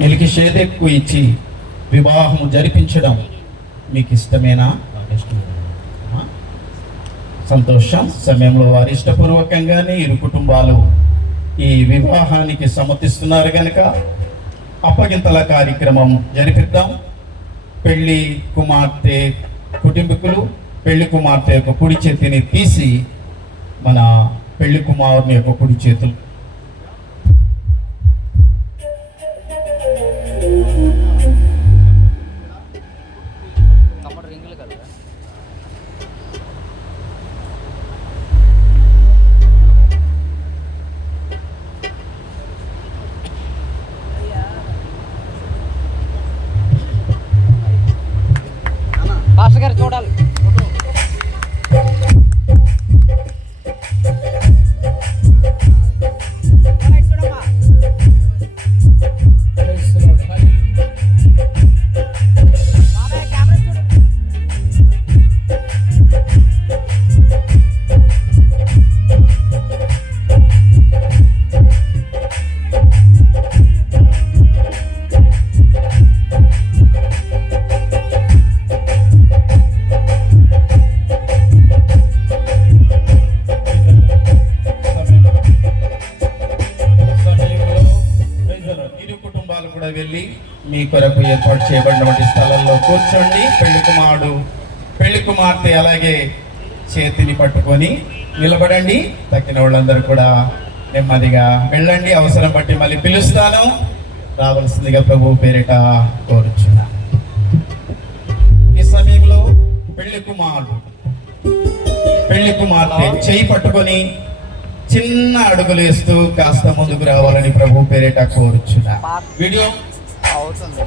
మెల్కీషెదెకు ఇచ్చి వివాహము జరిపించడం మీకు ఇష్టమేనా? సంతోషం. సమయంలో వారి ఇష్టపూర్వకంగానే ఇరు కుటుంబాలు ఈ వివాహానికి సమ్మతిస్తున్నారు కనుక అప్పగింతల కార్యక్రమం జరిపిద్దాం. పెళ్లి కుమార్తె కుటుంబీకులు పెళ్లి కుమార్తె యొక్క కుడి చేతిని తీసి మన పెళ్లి కుమారుని యొక్క కుడి చేతులు పాస్టర్ గారు చూడాలి. వెళ్ళి మీ కొరకు ఏర్పాటు చేయబడినటువంటి స్థలంలో కూర్చోండి. పెళ్లి కుమార్తె అలాగే చేతిని పట్టుకొని నిలబడండి. తక్కిన వాళ్ళందరూ కూడా నెమ్మదిగా వెళ్ళండి. అవసరం బట్టి మళ్ళీ పిలుస్తాను, రావాల్సిందిగా ప్రభువు పేరిట కోరుచున్నా. ఈ సమయంలో పెళ్లి కుమార్తె చేయి పట్టుకొని చిన్న అడుగులు వేస్తూ కాస్త ముందుకు రావాలని ప్రభు పేరిట కోరుచున్నా. వీడియో అవుతుంది.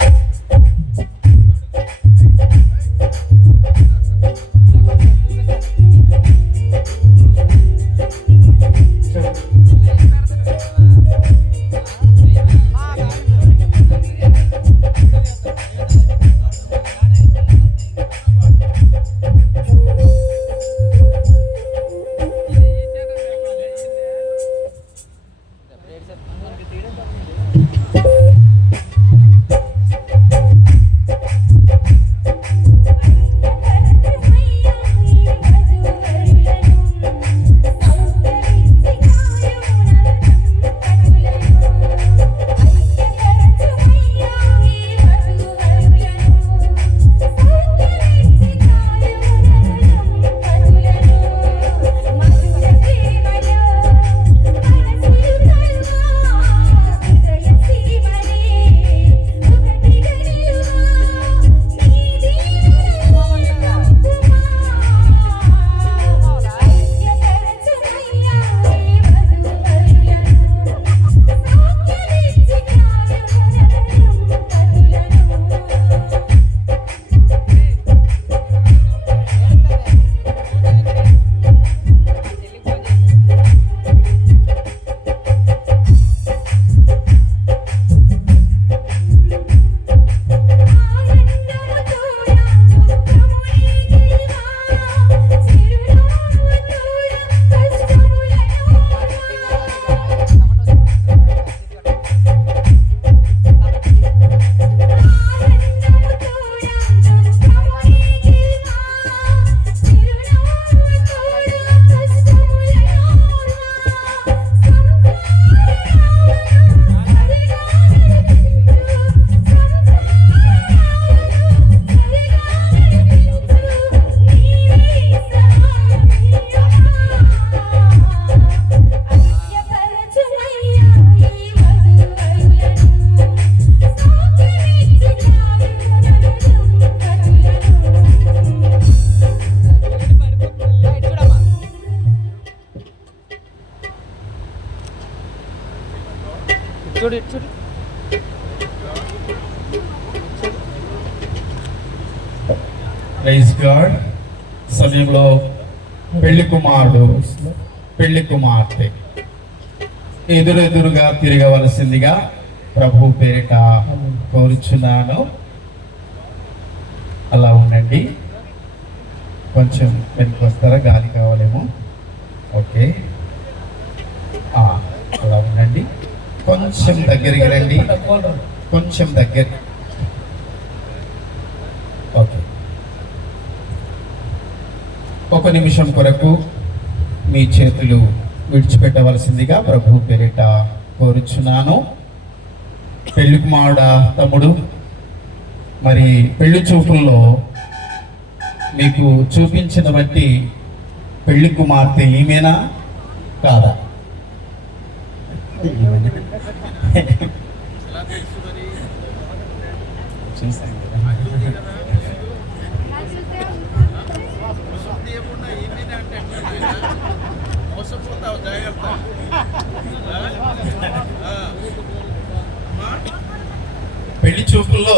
చూడు చూడు. Praise God. సమయంలో పెళ్లి కుమారుడు పెళ్లి కుమార్తె ఎదురెదురుగా తిరగవలసిందిగా ప్రభు పేరిట కోరుచున్నాను. అలా ఉండండి. కొంచెం వెనక్కి వస్తారా? గాలి కావాలేమో. ఓకే, అలా ఉండండి. కొంచెం దగ్గరికి రండి. కొంచెం దగ్గర. ఓకే, ఒక నిమిషం కొరకు మీ చేతులు విడిచిపెట్టవలసిందిగా ప్రభు పేరిట కోరుచున్నాను. పెళ్లి కుమారుడ తమ్ముడు, మరి పెళ్లి చూపుల్లో మీకు చూపించిన బట్టి పెళ్లి కుమార్తె ఈమెనా కాదా? చూసాను కదా. పెళ్లి చూపుల్లో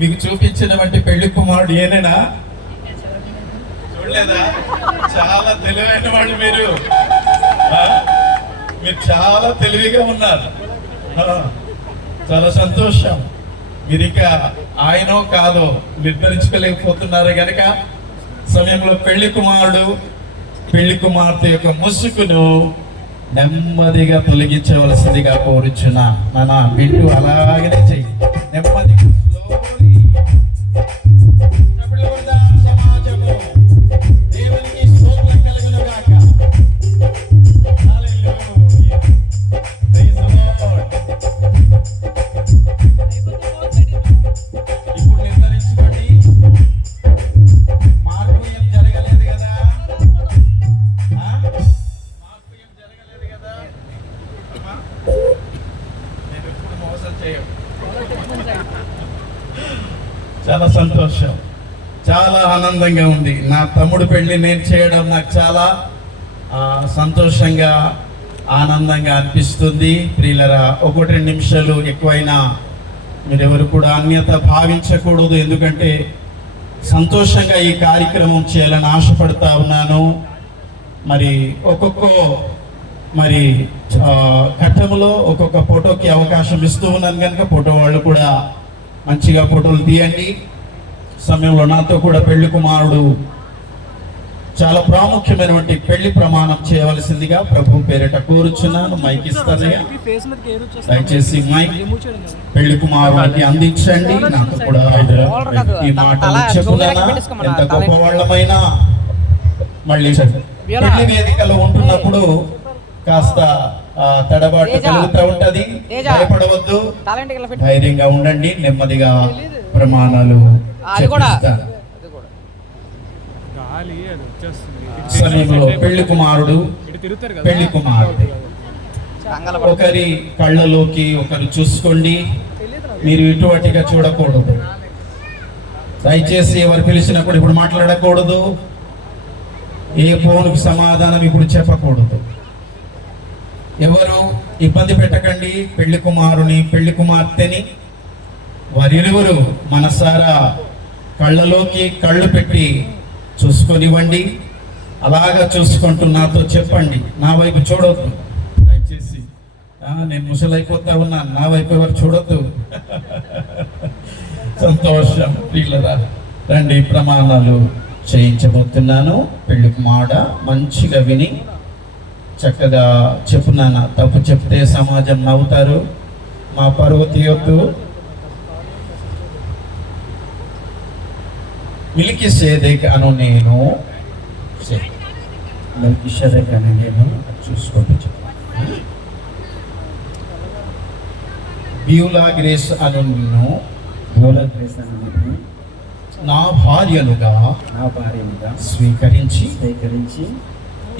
మీకు చూపించిన వంటి పెళ్లి కుమారుడు ఏనేనా? చూడలేదా? చాలా తెలివైన వాళ్ళు మీరు. మీరు చాలా తెలివిగా ఉన్నారు. చాలా సంతోషం. మీరు ఇంకా ఆయనో కాదో నిర్ధారించుకోలేకపోతున్నారు కనుక సమయంలో పెళ్లి కుమారుడు పెళ్లి కుమార్తె యొక్క ముసుగును నెమ్మదిగా తొలగించవలసిందిగా కోరుచున్నా. నాన్న బిడ్డు అలాగనే చెయ్యి, నెమ్మదిగా slowly. చప్పట్లు కొడదాం సమాజము. దేవునికి స్తోత్రం కలుగును గాక. హల్లెలూయా. Praise the Lord. ఇప్పుడు నిర్ణయించుకోండి. మార్పు ఏం జరగలేదు కదా? మార్పు ఏం జరగలేదు కదా? నేను ఎప్పుడు మోసం చేయను. చాలా సంతోషం, చాలా ఆనందంగా ఉంది. నా తమ్ముడు పెళ్లి నేను చేయడం నాకు చాలా సంతోషంగా ఆనందంగా అనిపిస్తుంది. ప్రియులరా, 1-2 నిమిషాలు ఎక్కువైనా మీరెవరు కూడా అన్యత భావించకూడదు. ఎందుకంటే సంతోషంగా ఈ కార్యక్రమం చేయాలని ఆశపడతా ఉన్నాను. మరి ఒక్కొక్క ఘట్టంలో ఒక్కొక్క ఫోటోకి అవకాశం ఇస్తూ ఉన్నాను కనుక ఫోటో వాళ్ళు కూడా మంచిగా ఫోటోలు తీయండి. సమయంలో నాతో కూడా పెళ్లి కుమారుడు చాలా ప్రాముఖ్యమైనటువంటి పెళ్లి ప్రమాణం చేయవలసిందిగా ప్రభు పేరిట కోరుచున్నాను. మైక్ ఇస్తానయ్యా, దయచేసి మైక్ పెళ్లి కుమారుడికి అందించండి. నాకు కూడా ఈ మాటలు చెప్పున్నానా, ఎంత గొప్ప వాళ్ళమైనా మళ్ళీ పెళ్లి వేదికలో ఉంటున్నప్పుడు కాస్త తడబాటు కలుగుతూ ఉంటది. భయపడవద్దు, ధైర్యంగా ఉండండి. నెమ్మదిగా ప్రమాణాలు చెప్పిస్తాను. సమయంలో పెళ్లి కుమారుడు పెళ్లి కుమార్తె ఒకరి కళ్ళలోకి ఒకరు చూసుకోండి. మీరు ఇటువంటిగా చూడకూడదు. దయచేసి ఎవరు పిలిచినప్పుడు ఇప్పుడు మాట్లాడకూడదు. ఏ ఫోన్కు సమాధానం ఇప్పుడు చెప్పకూడదు. ఎవరు ఇబ్బంది పెట్టకండి. పెళ్లి కుమారుని పెళ్లి కుమార్తెని వారిరువురు మనసారా కళ్ళలోకి కళ్ళు పెట్టి చూసుకొనివ్వండి. అలాగా చూసుకుంటూ నాతో చెప్పండి, నా వైపు చూడొద్దు దయచేసి. నేను ముసలైపోతా ఉన్నాను, నా వైపు ఎవరు చూడొద్దు. సంతోషం. పిల్లరా రండి, ప్రమాణాలు చేయించబోతున్నాను. పెళ్లి మాట మంచిగా విని చక్కగా చెప్పున్నాను. తప్పు చెప్తే సమాజం నవ్వుతారు, మా పరువు తీయొద్దు. మెల్కీసెదెక్ అను నేను చూసుకోండి. బ్యూలా గ్రేస్ అను నా భార్యనుగా స్వీకరించి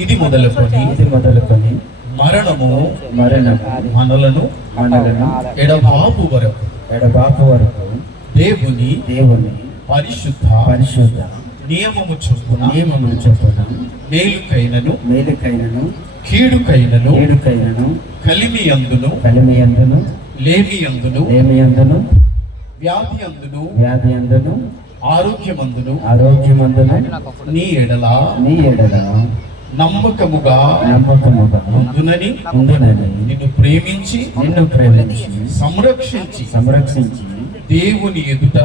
ఇది మొదలుకొని మరణము మనలను ఎడబాపు వరకు దేవుని పరిశుద్ధ నియమము చొప్పున మేలుకైనను కీడుకైనను కలిమియందును లేమియందును వ్యాధియందును ఆరోగ్యమందును నీ ఎడల నమ్మకముగా ఉందునని నిన్ను ప్రేమించి సంరక్షించి దేవుని ఎదుట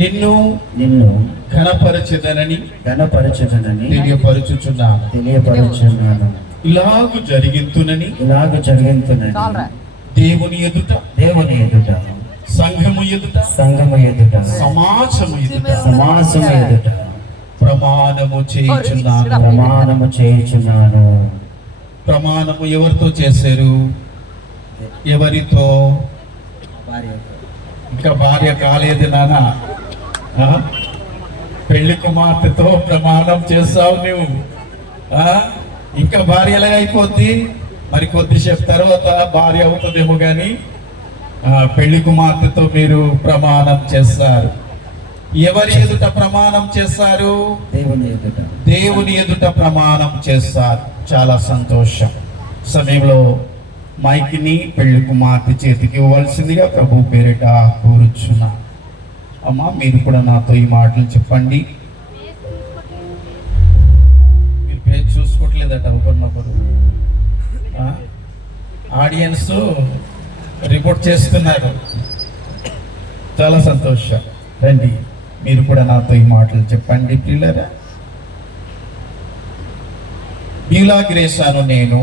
నిన్ను ఘనపరచెదనని తెలియపరచుచున్నాను. ఇలాగు జరిగింతునని దేవుని ఎదుట, దేవుని ఎదుట, సంఘము ఎదుట, సంఘము ఎదుట, సమాజము ఎదుట సమాసము ఎదుట ప్రమాణము చేయుచున్నాను. ప్రమాణము చేయుచున్నాను. ప్రమాణము ఎవరితో చేశారు? ఎవరితో? ఇంకా భార్య కాలేదు నాన్న. ఆ? పెళ్లి కుమార్తెతో ప్రమాణం చేస్తావు నువ్వు. ఆ? ఇంకా భార్య ఎలా అయిపోద్ది? మరి కొద్దిసేపు తర్వాత భార్య అవుతుందేమో కానీ పెళ్లి కుమార్తెతో మీరు ప్రమాణం చేస్తారు. ఎవరి ఎదుట ప్రమాణం చేస్తారు? దేవుని ఎదుట. దేవుని ఎదుట ప్రమాణం చేస్తారు. చాలా సంతోషం. సమయంలో మైక్ని పెళ్లి కుమార్తె చేతికి ఇవ్వాల్సిందిగా ప్రభు పేరిట కోరుచున్నా. అమ్మా, మీరు కూడా నాతో ఈ మాటలు చెప్పండి. మీరు పేరు చూసుకోవట్లేదట ఒకరినొకరు. ఆడియన్స్ రిపోర్ట్ చేస్తున్నారు. చాలా సంతోషం. రండి, మీరు కూడా నాతో ఈ మాటలు చెప్పండి ప్రియులారా. బ్యూలాగ్రేసాను నేను,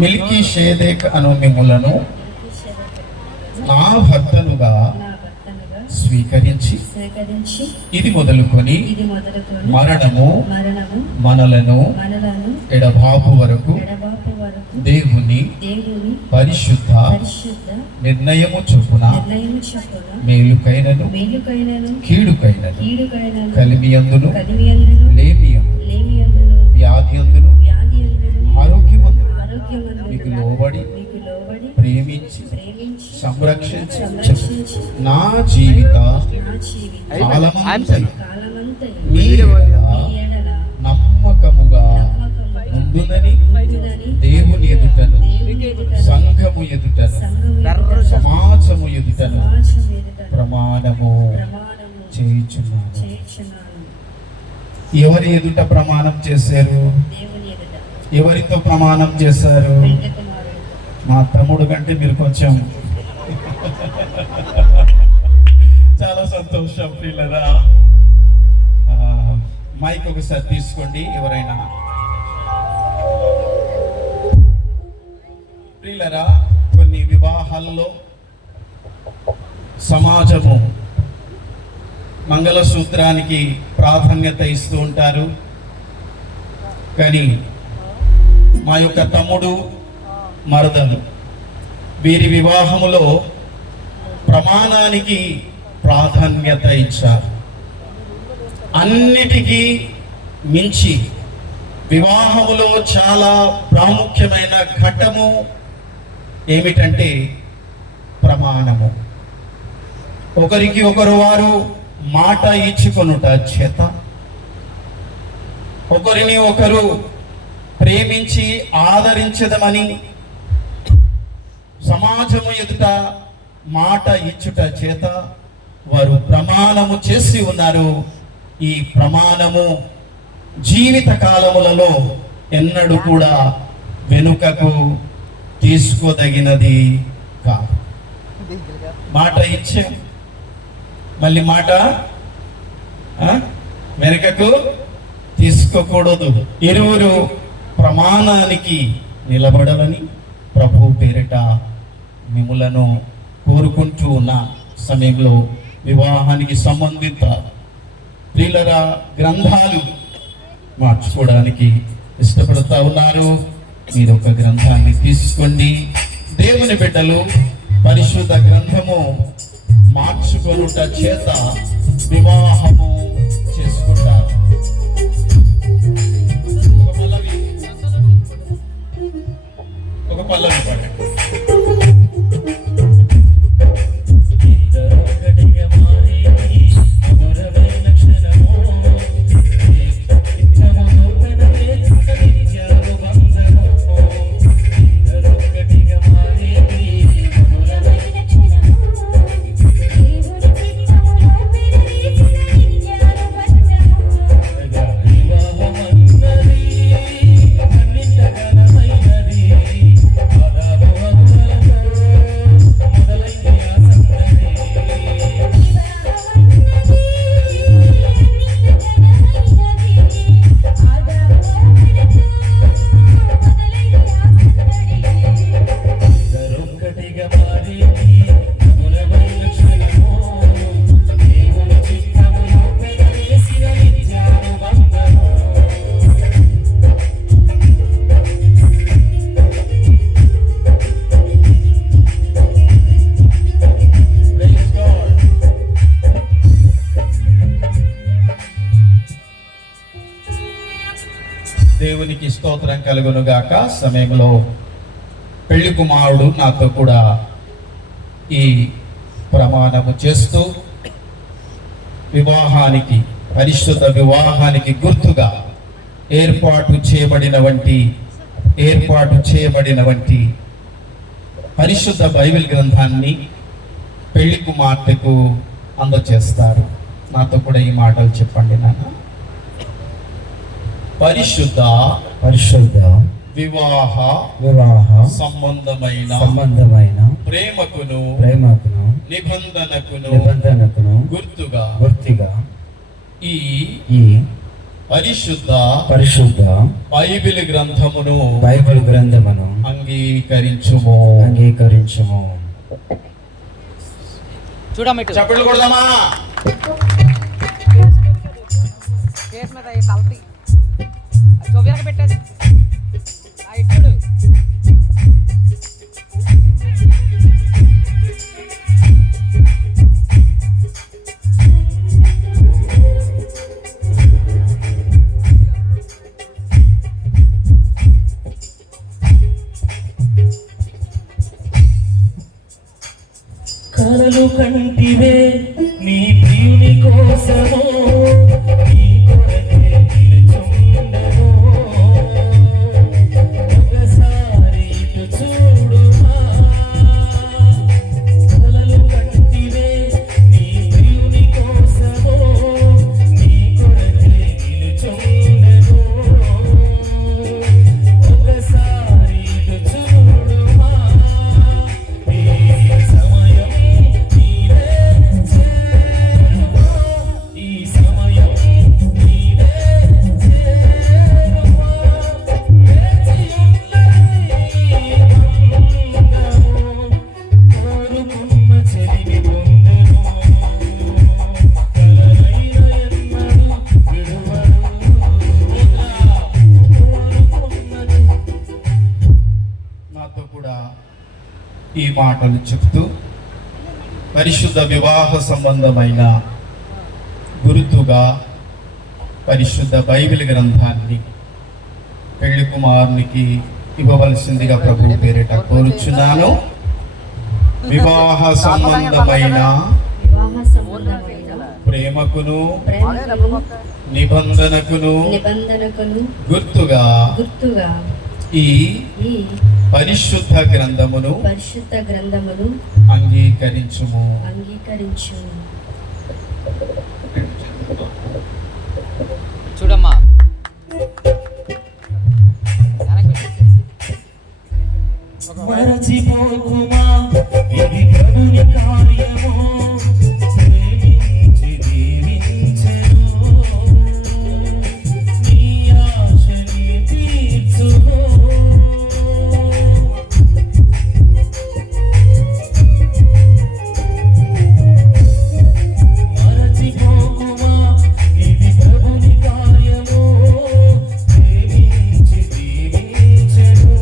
మిల్కీ షేదేక్ అను మిమ్ములను నా భర్తనుగా స్వీకరించి ఇది మొదలుకొని మరణము మనలను ఎడబాపు వరకు దేవుని పరిశుద్ధ నిర్ణయము చొప్పున మేలుకైనను కీడుకైనను కలిమియందును లేమియందును వ్యాధియందును ఆరోగ్యమందును మీకు లోబడి ప్రేమించి సంరక్షించి నా జీవిత కాలమంతయు మీ ఎడల నమ్మకముగా నుండునని దేవుని ఎదుటను సంఘము ఎదుటను సమాజము ఎదుటను ప్రమాణము చేయుచున్నాను. ఎవరి ఎదుట ప్రమాణం చేశారు? ఎవరితో ప్రమాణం చేశారు? మా తమ్ముడు కంటే మీరు కొంచెం చాలా సంతోషం ప్రియులరా. మైక్ ఒకసారి తీసుకోండి ఎవరైనా. ప్రియులరా, కొన్ని వివాహాల్లో సమాజము మంగళసూత్రానికి ప్రాధాన్యత ఇస్తూ ఉంటారు. కానీ మా యొక్క తమ్ముడు మరదలు వీరి వివాహములో ప్రమాణానికి ప్రాధాన్యత ఇచ్చారు. అన్నిటికీ మించి వివాహములో చాలా ప్రాముఖ్యమైన ఘట్టము ఏమిటంటే ప్రమాణము. ఒకరికి ఒకరు వారు మాట ఇచ్చుకొనుట చేత ఒకరిని ఒకరు ప్రేమించి ఆదరించదమని సమాజము ఎదుట మాట ఇచ్చుట చేత వారు ప్రమాణము చేసి ఉన్నారు. ఈ ప్రమాణము జీవిత కాలములలో ఎన్నడూ కూడా వెనుకకు తీసుకోదగినది కాదు. మాట ఇచ్చే మళ్ళీ మాట వెనుకకు తీసుకోకూడదు. ఇరువురు ప్రమాణానికి నిలబడాలని ప్రభు పేరిట మిమ్ములను కోరుకుంటూ ఉన్న సమయంలో వివాహానికి సంబంధిత ప్రియులర గ్రంథాలు మార్చుకోవడానికి ఇష్టపడుతూ ఉన్నారు. మీరు ఒక గ్రంథాన్ని తీసుకోండి. దేవుని బిడ్డలు పరిశుద్ధ గ్రంథము మార్చుకొనుట చేత వివాహము చేసుకుంటారు. ఒక పల్లవి పాడండి. స్తోత్రం కలుగును గాక. సమయంలో పెళ్లి కుమారుడు నాతో కూడా ఈ ప్రమాణము చేస్తూ వివాహానికి, పరిశుద్ధ వివాహానికి గుర్తుగా ఏర్పాటు చేయబడిన పరిశుద్ధ బైబిల్ గ్రంథాన్ని పెళ్లి కుమార్తెకు అందజేస్తారు. నాతో కూడా ఈ మాటలు చెప్పండి నాన్న. పరిశుద్ధ వివాహ సంబంధమైన ప్రేమకును నిబంధనకును గుర్తుగా ఈ పరిశుద్ధ బైబిల్ గ్రంథమును అంగీకరించుము. చూడమ్మ ఇటు. చప్పట్లు కొడదామా? కేసు మీద ఈ తలపి చొవ్వక పెట్టేది ఆ ఇట్టుడు. కలలు కంటివే నీ ప్రియుని కోసము, నీ కొరకే నిలుచుండెను. ఒకసారి ఇటు చూడుమా. కలలు కంటివే నీ ప్రియుని కోసము, నీ కొరకే నిలుచుండెను. ఒకసారి ఇటు చూడుమా. ఈ సమయం నాతో కూడా ఈ మాటలు చెప్తూ పరిశుద్ధ వివాహ సంబంధమైన గుర్తుగా పరిశుద్ధ బైబిల్ గ్రంథాన్ని పెళ్లి కుమారునికి ఇవ్వవలసిందిగా ప్రభు పేరిట కోరుచున్నాను. వివాహ సంబంధమైన ప్రేమకును నిబంధనకును గుర్తుగా ఈ పరిశుద్ధ గ్రంథమును అంగీకరించుము. చూడమ్మా మరచిపోకుమా, ఇది ప్రభుని కార్యము. ప్రేమించి దీవించెను, నీ ఆశని తీర్చును. మరచిపోకుమా, ఇది ప్రభుని కార్యము. ప్రేమించి దీవించెను,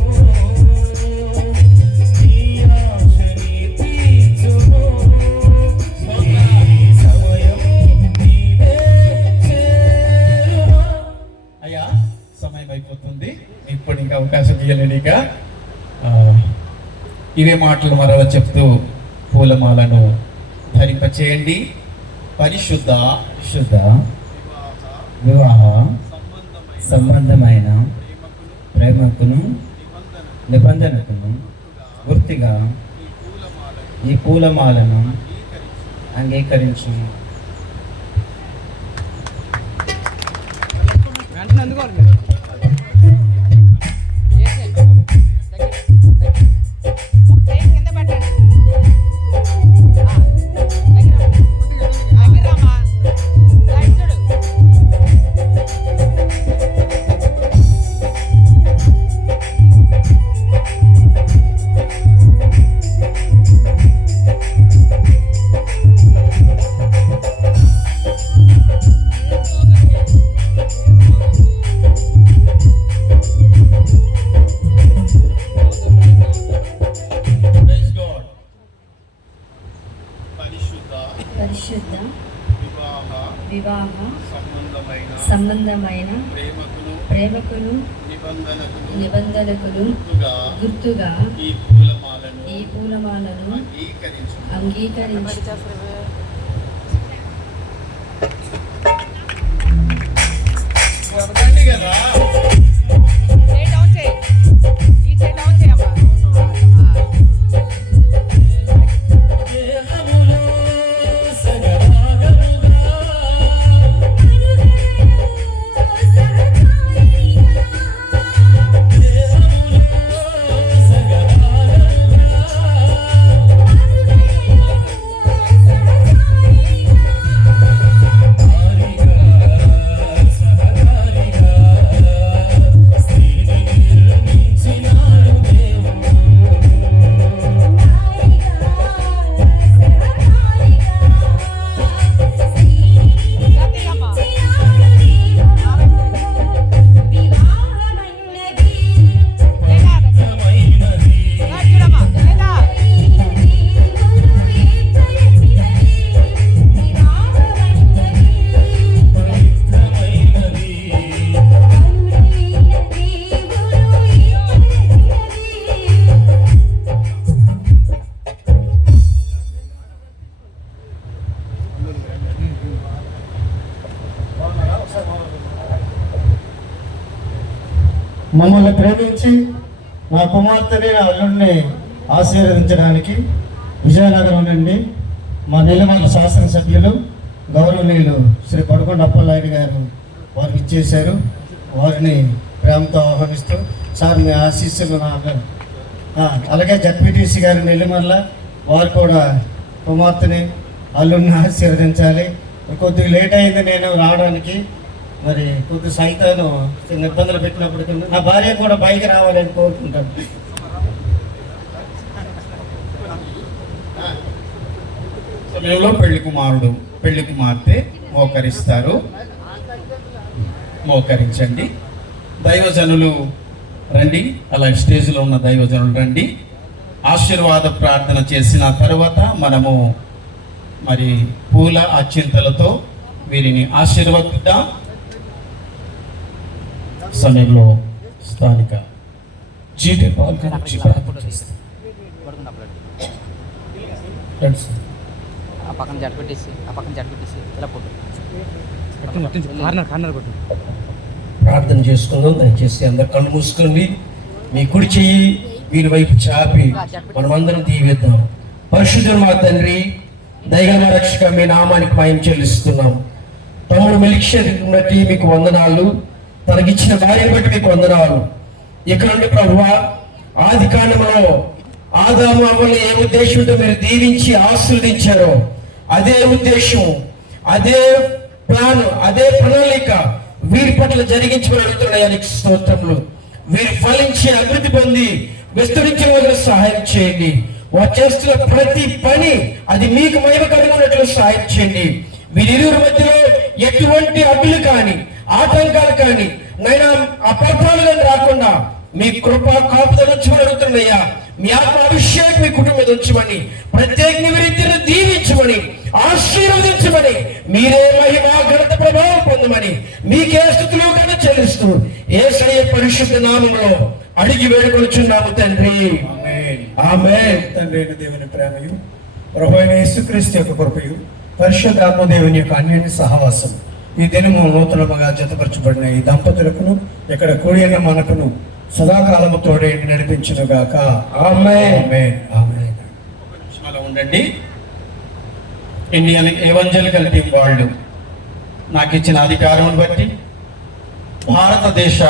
నీ ఆశని తీర్చును. ఈ సమయం నీవే చేరుమా. అయ్యా, సమయం అయిపోతుంది. ఇప్పుడు ఇంకా అవకాశం ఇవ్వలేనిక ఇవే మాటలు మరలా చెప్తూ పూలమాలను ధరింపచేయండి. పరిశుద్ధ వివాహ సంబంధమైన ప్రేమకును నిబంధనకును గుర్తుగా ఈ పూలమాలను అంగీకరించుము. వెంటనే అందుకోవాలి మీరు. చేసేయండి. ఒక చేయి కింద పెట్టండి. దగ్గర రామ్మా. సైడ్ చూడు. Praise God. పరిశుద్ధ వివాహ సంబంధమైన ప్రేమకును నిబంధనకును గుర్తుగా ఈ పూలమాలను ఈ పూలమాలను అంగీకరించి వదలండి కదా. చేయి డౌన్ చేయి ఈ చేయి డౌన్ చేయమ్మా దేహములో సగభాగముగా గట్టిగమ్మా చూడమ్మా లేదా మమ్మల్ని ప్రేమించి నా కుమార్తెని నా అల్లుడిని ఆశీర్వదించడానికి విజయనగరం నుండి మా నెల్లిమర్ల శాసనసభ్యులు గౌరవనీయులు శ్రీ పడుకొండ అప్పలనాయుడు గారు వారికి ఇచ్చేశారు. వారిని ప్రేమతో ఆహ్వానిస్తూ సార్ మీ ఆశీస్సులు నాకు అలాగే జడ్పీటీసీ గారు నెల్లిమర్ల వారు కూడా కుమార్తెని అల్లుడిని ఆశీర్వదించాలి. కొద్దిగా లేట్ అయింది నేను రావడానికి, మరి కొద్ది సైతాను చిన్న ఇబ్బందులు పెట్టినప్పటికీ నా భార్య కూడా పైకి రావాలని కోరుకుంటాను. సమయంలో పెళ్లి కుమారుడు పెళ్లి కుమార్తె మోకరిస్తారు. మోకరించండి. దైవజనులు రండి, అలాగే స్టేజ్లో ఉన్న దైవజనులు రండి. ఆశీర్వాద ప్రార్థన చేసిన తర్వాత మనము మరి పూల అక్షింతలతో వీరిని ఆశీర్వదిద్దాం. సమయంలో స్థానిక జీటే పాల్గొని ప్రార్థన చేస్తారు. ఆ పక్కన జట్ పెట్టేసి ఇలా కొట్టు ప్రార్థన చేసుకుందాం. దయచేసి అందరు కళ్ళు మూసుకొని మీ కుడి చెయ్యి వీరి వైపు చాపి మనమందరం దీవిద్దాం. పరిశుద్ధుడు మా తండ్రి, దయగల రక్షక, మీ నామానికి మహిమ చెల్లిస్తున్నాం. తమ్ముడు మెలిక్షను బట్టి మీకు వందనాలు, తనకిచ్చిన భార్యను బట్టి మీకు వందనాలు. ఇక్కడ నుండి ప్రభువా, ఆది కాండములో ఆదాము అవ్వని ఏ ఉద్దేశంతో మీరు దీవించి ఆశీర్వదించారో అదే ఉద్దేశం, అదే ప్లాన్, అదే ప్రణాళిక వీరి పట్ల జరిగించమని అడుగుతున్నాయానికి స్తోత్రములు. వీరు ఫలించి అభివృద్ధి పొంది విస్తరించే వరకు సహాయం చేయండి. వారు చేస్తున్న ప్రతి పని అది మీకు మహిమకరమైనట్లు సహాయం చేయండి. వీరిరువురి మధ్యలో ఎటువంటి అడ్డులు కానీ ఆటంకాలు కానీ నైనా అపార్థాలు కానీ రాకుండా మీ కృప కాపుదల ఉంచమని అడుగుతున్నాయ్యా. మీ ఆత్మ అభిషేకం మీ కుటుంబం మీద ఉంచమని, ప్రత్యేక నివృత్తిని దీవించమని, ఆశీర్వదించమని, మీరే మహిమ ఘనత ప్రభావం పొందమని మీకే స్తుతులు ఘనత చెల్లిస్తూ యేసయ్య పరిశుద్ధ నామములో అడిగి వేడుకొనుచున్నాము తండ్రి. ఆమేన్. తండ్రి అయిన దేవుని ప్రేమయు, ప్రభు అయిన యేసుక్రీస్తు యొక్క కృపయు, పరిశుద్ధాత్మ దేవుని యొక్క అన్యోన్య సహవాసం ఈ దినము నూతనముగా జతపరచబడిన ఈ దంపతులకును ఇక్కడ కూడిన మనకును సదాకాలము తోడే నడిపించును గాక. ఆమేన్. ఆమేన్. అలా ఉండండి. ఇండియన్ ఎవెంజలికల్ టీం వాళ్ళు నాకు ఇచ్చిన అధికారం బట్టి, భారతదేశ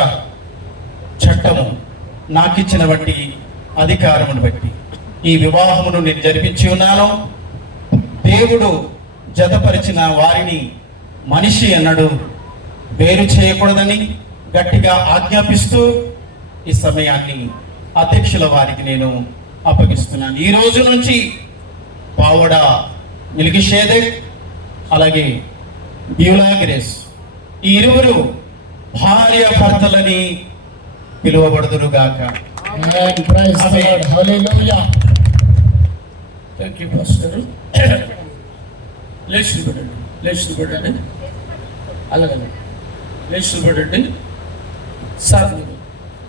చట్టము నాకు ఇచ్చిన బట్టి అధికారమును బట్టి ఈ వివాహమును నేను జరిపించి ఉన్నాను. దేవుడు జతపరిచిన వారిని మనిషి అన్నడు వేరు చేయకూడదని గట్టిగా ఆజ్ఞాపిస్తూ ఈ సమయాన్ని అధ్యక్షుల వారికి నేను అప్పగిస్తున్నాను. ఈ రోజు నుంచి పావడ మిల్కిషేదక్ అలాగే బ్యూలాగ్రెస్ ఈ ఇరువురు భార్య భర్తలని పిలువబడుదురు గాక. Thank you pastor. లేచి నిలబడండి. అలాగనే లేచి నిలబడండి. సార్ మీరు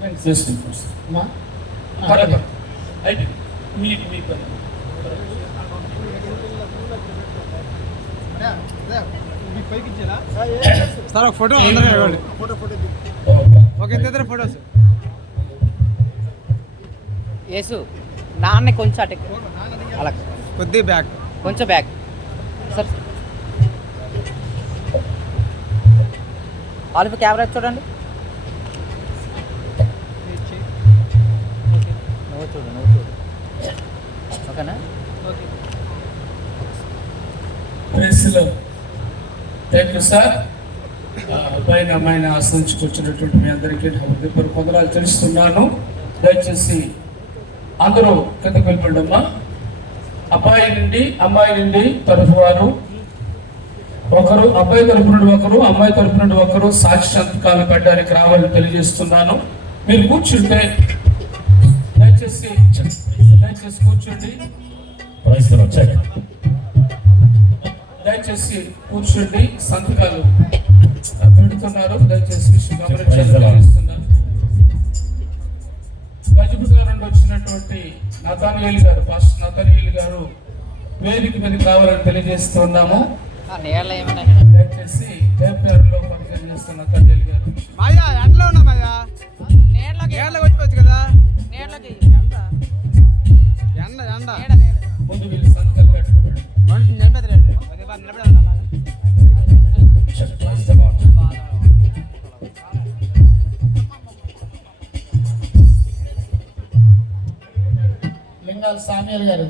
మా సార్ ఒక ఫోటో అందరూ ఇవ్వండి. ఓకే ఇద్దరు ఫోటోస్. యేసు నాన్న కొంచెం అటు అలా కొద్ది బ్యాగ్. కొంచెం బ్యాగ్ సార్. ఆలిఫ్ కెమెరా చూడండి. నువ్వు చూడు ఓకేనా? Thank you sir. పైన అమ్మాయిని ఆశ్రయించుకొచ్చినటువంటి మీ అందరికీ హృదయపూర్వక వందనాలు తెలుస్తున్నాను. దయచేసి అందరూ కిందకు వెళ్ళిపోండమ్మా. అబ్బాయి నుండి అమ్మాయి నుండి తరఫు వారు ఒకరు, అబ్బాయి తరపు నుండి ఒకరు, అమ్మాయి తరపు నుండి ఒకరు సాక్షి సంతకాలు పెట్టడానికి రావాలని తెలియజేస్తున్నాను. మీరు కూర్చుంటే దయచేసి కూర్చోండి. దయచేసి కూర్చోండి. సంతకాలు పెడుతున్నారు. దయచేసి విషయం గమనించాలి. గజపతిలో నుండి వచ్చినటువంటి నతానియేలు గారు, పాస్టర్ నతానియేలు గారు వేదిక మీదకి రావాలని తెలియజేస్తున్నాము. దయచేసి దేవపేరులో పరిచయం చేస్తున్న నతానియేలు గారు. మాయా ఎండలో ఉన్నా మాయా. నీళ్ళకి వచ్చిపోవచ్చు కదా. ఎండ ముందు వీళ్ళు సంతకాలు పెట్టుకోండి. లింగాల సామ్యాల్ గారు